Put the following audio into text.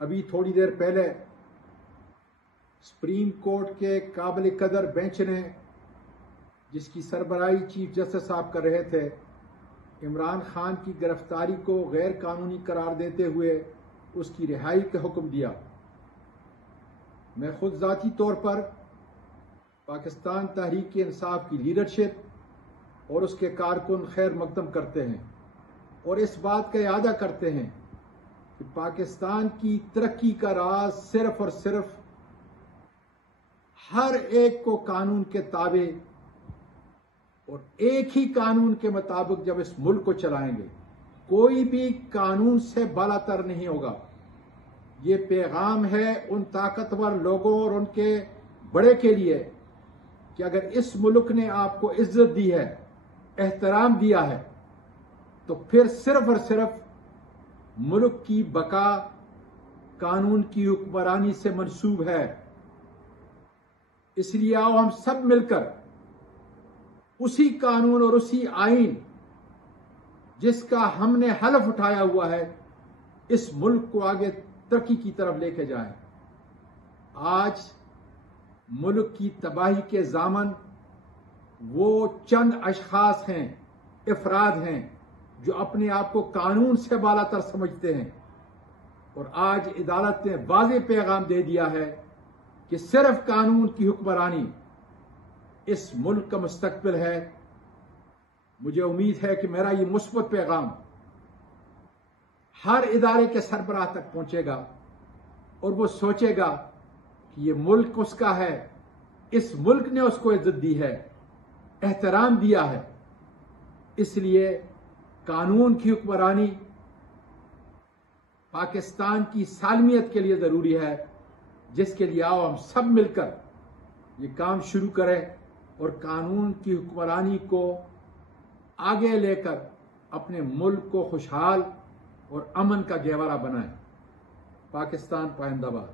ابھی تھوڑی دیر پہلے سپریم کورٹ کے قابل قدر بینچ نے، جس کی سربراہی چیف جسٹس صاحب کر رہے تھے، عمران خان کی گرفتاری کو غیر قانونی قرار دیتے ہوئے اس کی رہائی کا حکم دیا۔ میں خود ذاتی طور پر پاکستان تحریک انصاف کی لیڈرشپ اور اس کے کارکن خیر مقدم کرتے ہیں اور اس بات کا اعادہ کرتے ہیں کہ پاکستان کی ترقی کا راز صرف اور صرف ہر ایک کو قانون کے تابع اور ایک ہی قانون کے مطابق جب اس ملک کو چلائیں گے، کوئی بھی قانون سے بالا تر نہیں ہوگا۔ یہ پیغام ہے ان طاقتور لوگوں اور ان کے بڑے کے لیے کہ اگر اس ملک نے آپ کو عزت دی ہے، احترام دیا ہے، تو پھر صرف اور صرف ملک کی بقا قانون کی حکمرانی سے منسوب ہے۔ اس لیے آؤ ہم سب مل کر اسی قانون اور اسی آئین جس کا ہم نے حلف اٹھایا ہوا ہے، اس ملک کو آگے ترقی کی طرف لے کے جائیں۔ آج ملک کی تباہی کے ضامن وہ چند اشخاص ہیں، افراد ہیں جو اپنے آپ کو قانون سے بالا تر سمجھتے ہیں، اور آج عدالت نے واضح پیغام دے دیا ہے کہ صرف قانون کی حکمرانی اس ملک کا مستقبل ہے۔ مجھے امید ہے کہ میرا یہ مثبت پیغام ہر ادارے کے سربراہ تک پہنچے گا اور وہ سوچے گا کہ یہ ملک اس کا ہے، اس ملک نے اس کو عزت دی ہے، احترام دیا ہے، اس لیے قانون کی حکمرانی پاکستان کی سالمیت کے لیے ضروری ہے، جس کے لیے آؤ ہم سب مل کر یہ کام شروع کریں اور قانون کی حکمرانی کو آگے لے کر اپنے ملک کو خوشحال اور امن کا گہوارہ بنائیں۔ پاکستان پائندہ باد۔